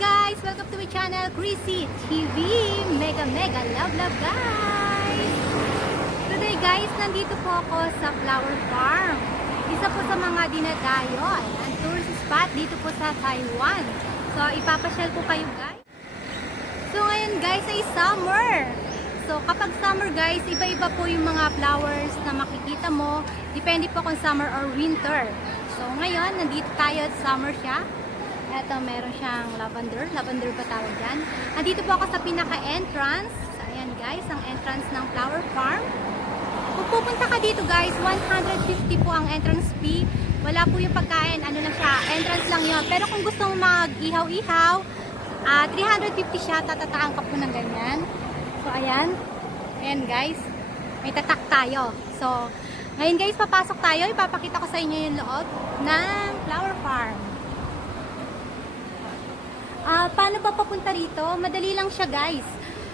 guys! Welcome to my channel, Chrissy TV! Mega love guys! Today guys, nandito po ako sa flower farm. Isa po sa mga dinadayo, ayan, tourist spot dito po sa Taiwan. So, ipapasyal ko kayo guys. So, ngayon guys ay summer. So, kapag summer guys, iba-iba po yung mga flowers na makikita mo. Depende po kung summer or winter. So, ngayon, nandito tayo at summer siya. Eto, meron siyang lavender. Lavender ba tawag dyan? Nandito po ako sa pinaka-entrance. Ayan guys, ang entrance ng flower farm. Kung pupunta ka dito guys, 150 po ang entrance fee. Wala po yung pagkain, ano lang siya, entrance lang yun. Pero kung gusto mo mag-ihaw-ihaw, 350 siya, tatataan ka po ng ganyan. So ayan, ayan guys, may tatak tayo. So, ngayon guys, papasok tayo. Ipapakita ko sa inyo yung loob ng flower farm. Paano ba papunta rito? Madali lang siya guys.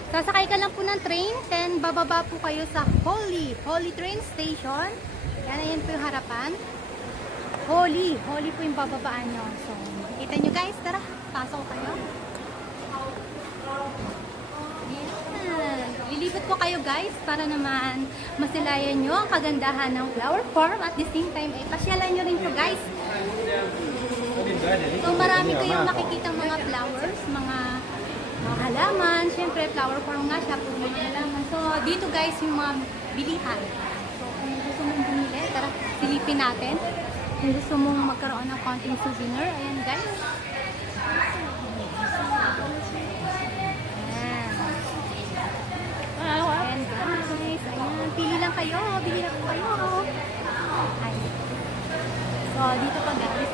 Sasakay ka lang po ng train, then bababa po kayo sa Holy train station. Yan, ayan po yung harapan. Holy po yung bababaan nyo. So, kita nyo guys, tara, pasok kayo. Yan. Lilipot ko kayo guys para naman masilayan nyo ang kagandahan ng flower farm. At the same time, pasyalan nyo rin to guys. So marami kayong makikita mga flowers, mga halaman. Siyempre flower farm nga siya, puro mga halaman. So dito guys yung mga bilihan. So kung gusto mong bumili, tara silipin natin. Kung gusto mong magkaroon ng konting souvenir, ayan guys. Ayan guys, ayan. Pili lang kayo, bili lang kayo. Ayan. So dito pa guys.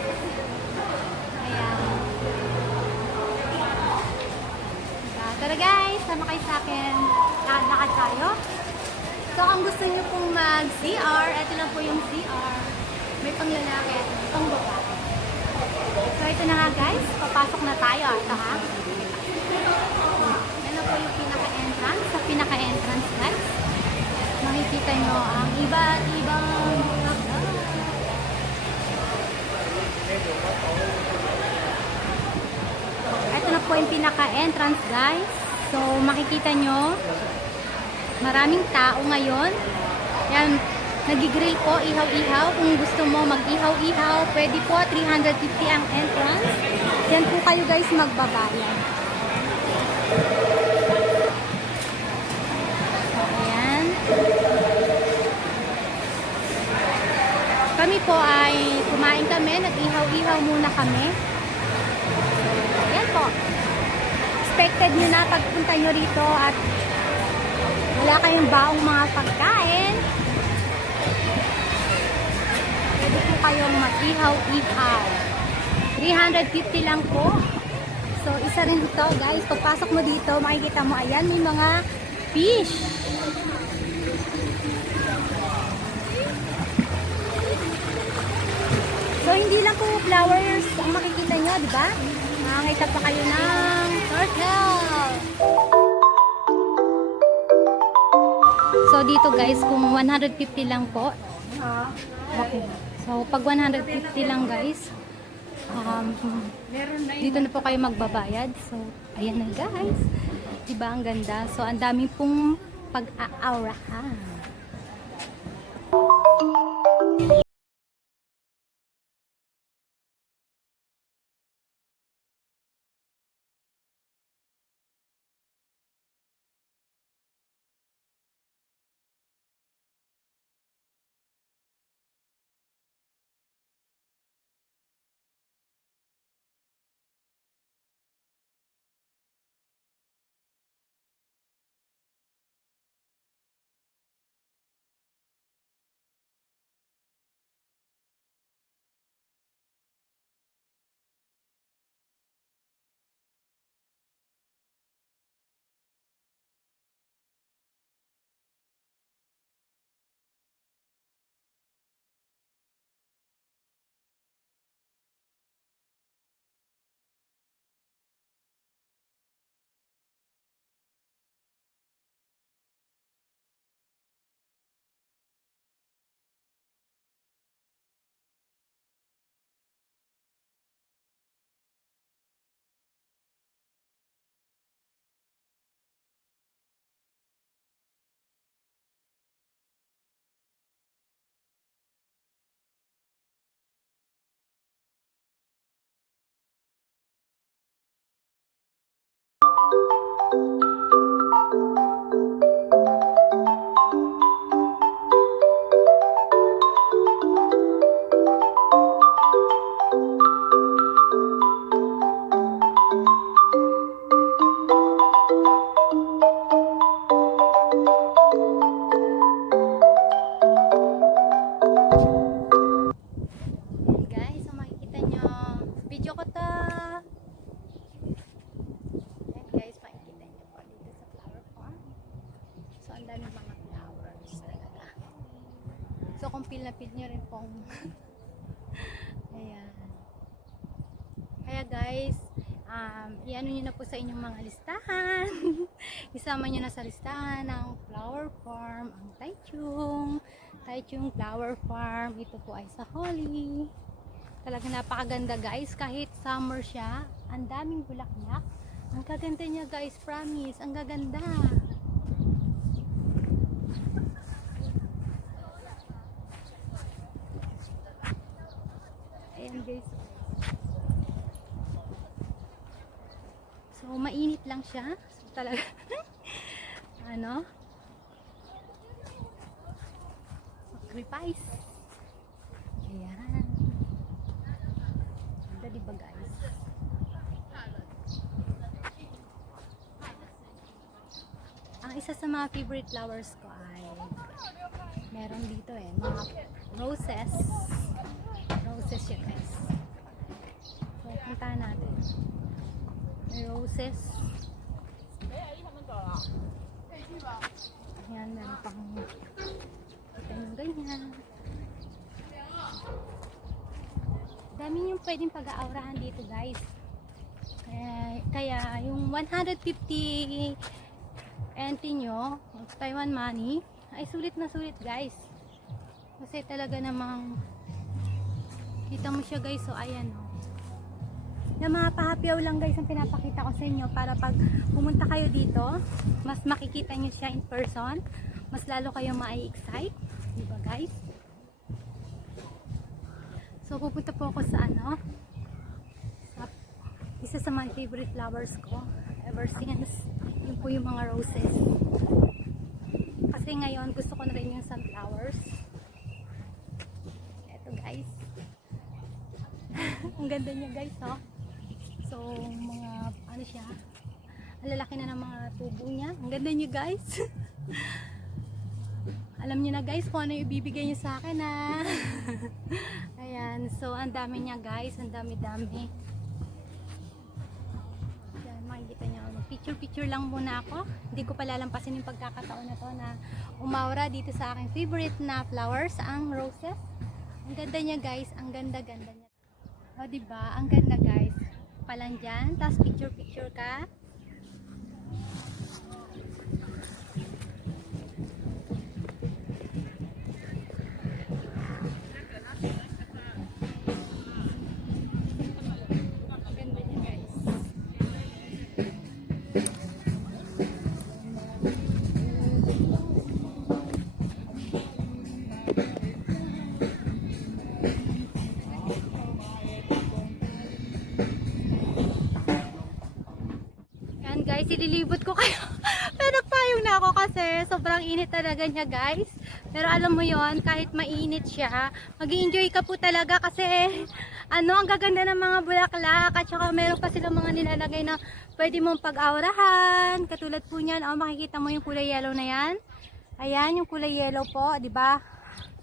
Tara guys, sama kayo sa akin. Lakad tayo. So, kung gusto nyo pong mag-CR, ito lang po yung CR. May pang lalaki at may pang babae. So, ito na nga guys. Papasok na tayo. Ito ha. Yan na po yung pinaka-entrance. Sa pinaka-entrance guys, makikita nyo ang iba't ibang ito na po yung pinaka-entrance guys. So makikita nyo maraming tao ngayon. Yan, nagigrill po, ihaw-ihaw. Kung gusto mo mag-ihaw-ihaw, pwede po, 350 ang entrance. Yan po kayo guys magbabayan. So ayan. Kami po ay kumain kami, nag-ihaw-ihaw muna kami. Ayan po. Expected nyo na pagpunta nyo rito at wala kayong baong mga pagkain. Pwede po kayong mag-ihaw-ihaw. 350 lang po. So, isa rin ito guys. Pagpasok mo dito, makikita mo, ayan, may mga fish. So, hindi lang po flowers ang makikita nyo, di ba? Makakita pa kayo ng turtle. So, dito guys, kung 150 lang po. Okay. So, pag 150 lang guys, dito na po kayo magbabayad. So, ayan na guys. Diba ang ganda? So, ang dami pong pag-aurahan. Dami mga flowers talaga. So kung feel na feel nyo rin pong ayan. Kaya guys, i-ano nyo na po sa inyong mga listahan. Isama nyo na sa listahan ng flower farm ang Taichung Flower Farm. Ito po ay sa Holly. Talaga napakaganda guys, kahit summer siya, ang daming bulaklak. Ang gaganda niya guys, promise, ang gaganda. Ayan guys. So mainit lang siya. So talaga ano? Sacrifice. Ayan. Ganda diba guys? Ang isa sa mga favorite flowers ko ay meron dito mga roses. Roses siya guys. So puntahan natin. May roses. Ayan, meron pang kita yung ganyan. Dami yung pwedeng pag-aurahan dito guys. Kaya yung 150 NT nyo, Taiwan money, ay sulit na sulit guys. Kasi talaga namang kita mo siya guys. So ayan yung mga pahapyaw lang guys ang pinapakita ko sa inyo para pag pumunta kayo dito, mas makikita nyo siya in person, mas lalo kayo ma-excite, diba guys? So pupunta po ako sa sa isa sa my favorite flowers ko ever since, yun po yung mga roses. Kasi ngayon gusto ko na rin yung sunflowers. Eto guys. Ang ganda niya guys So, mga, siya, ang lalaki na ng mga tubo niya. Ang ganda niya guys. Alam niyo na guys kung ano yung ibibigay niyo sa akin Ayan, so ang dami niya guys, ang dami-dami. Ayan, makikita niyo. Picture lang muna ako. Hindi ko palalampasin yung pagkakataon na to na umaura dito sa aking favorite na flowers, ang roses. Ang ganda niya guys, ang ganda-ganda niya. O diba, ang ganda guys. Palang dyan, tapos picture ka. Ganda niya guys. Guys, ililibot ko kayo. Pero nagpayong na ako kasi sobrang init talaga niya guys. Pero alam mo yon, kahit mainit siya, mag-i-enjoy ka po talaga kasi ang gaganda ng mga bulaklak at saka meron pa silang mga nilalagay na pwede mong pag-aurahan. Katulad po niyan, makikita mo yung kulay yellow na yan. Ayan, yung kulay yellow po, di ba?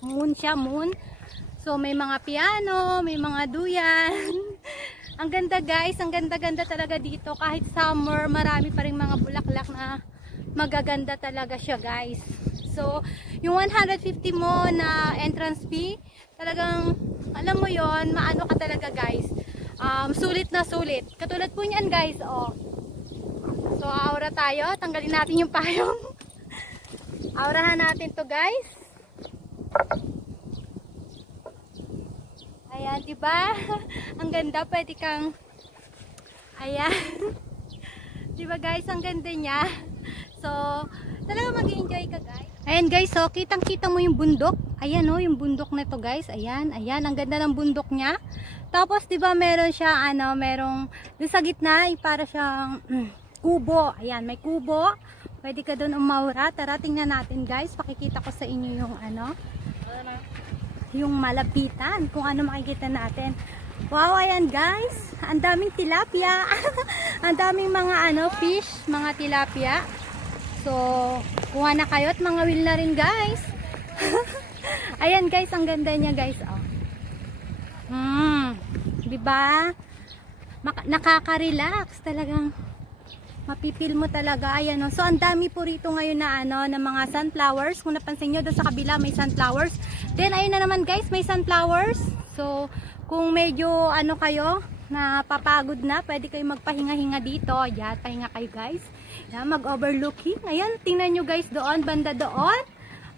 Moon siya, moon. So may mga piano, may mga duyan. Ang ganda guys, ang ganda-ganda talaga dito. Kahit summer, marami pa rin mga bulaklak na magaganda talaga siya guys. So, yung 150 mo na entrance fee, talagang, alam mo yon, maano ka talaga guys. Sulit na sulit. Katulad po niyan guys, So, aura tayo. Tanggalin natin yung payong. Aurahan natin to guys. Ayan, diba? Ang ganda, pwede kang ayan. Diba guys, ang ganda niya. So, talaga mag-enjoy ka guys. Ayan guys, so kitang-kita mo yung bundok. Ayan yung bundok na to guys. Ayan, ang ganda ng bundok niya. Tapos, diba meron siya, merong dun sa gitna, para siyang kubo. Ayan, may kubo. Pwede ka dun umaura. Tara, tingnan natin guys. Pakikita ko sa inyo yung yung malapitan, kung ano makikita natin. Wow, ayan guys, ang daming tilapia. Ang daming mga fish, mga tilapia. So, kuha na kayo at mga will na rin guys. Ayan guys, ang ganda niya guys. Diba? Nakaka-relax talagang. Mapipil mo talaga. Ayan, oh. So, ang dami po rito ngayon na na mga sunflowers. Kung napansin nyo, doon sa kabila may sunflowers. Then, ayun na naman guys, may sunflowers. So, kung medyo kayo, napapagod na, pwede kayo magpahinga-hinga dito. Ayan, pahinga kayo guys. Ayan, mag-overlooking. Ayan, tingnan nyo guys doon, banda doon.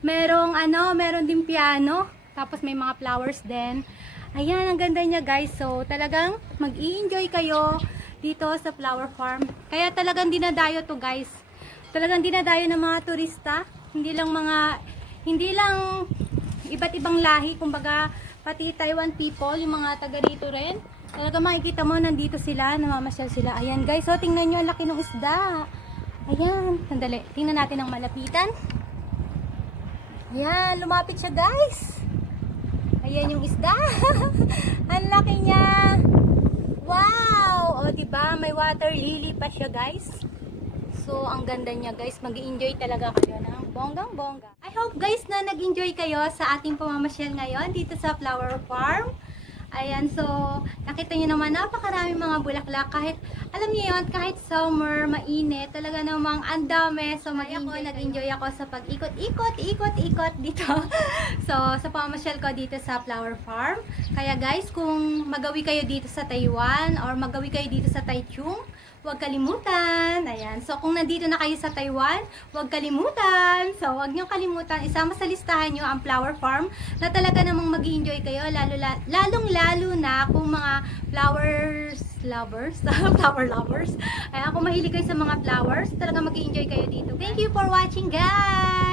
Merong meron din piano. Tapos may mga flowers din. Ayan, ang ganda niya guys. So, talagang mag-i-enjoy kayo dito sa flower farm. Kaya talagang dinadayo to guys. Talagang dinadayo ng mga turista. Hindi lang iba't ibang lahi. Kumbaga, pati Taiwan people, yung mga taga rito rin. Talagang makikita mo, nandito sila, namamasyal sila. Ayan guys, so tingnan nyo, ang laki ng isda. Ayan, sandali. Tingnan natin ang malapitan. Ayan, lumapit siya guys. Ayan yung isda. Ang laki niya. Wow! O, diba? May water lily pa siya, guys. So, ang ganda niya, guys. Mag-i-enjoy talaga kayo ng bonggang-bongga. I hope, guys, na nag-enjoy kayo sa ating pamamasyal ngayon dito sa flower farm. Ayan, so, nakita niyo naman, napakaraming mga bulaklak. Kahit, alam niyo yun, kahit summer, mainit, talaga namang ang dami. So, nag-enjoy ako sa pag-ikot-ikot dito. So, sa pamamasyal ko dito sa flower farm. Kaya guys, kung magawi kayo dito sa Taiwan, or magawi kayo dito sa Taichung, huwag kalimutan. Ayan. So, kung nandito na kayo sa Taiwan, huwag kalimutan. So, huwag niyong kalimutan. Isama sa listahan niyo ang flower farm na talaga namang mag-enjoy kayo. Lalong-lalo na kung mga flowers lovers. Flower lovers. Ayan, kung mahilig kayo sa mga flowers, talaga mag-enjoy kayo dito. Thank you for watching, guys!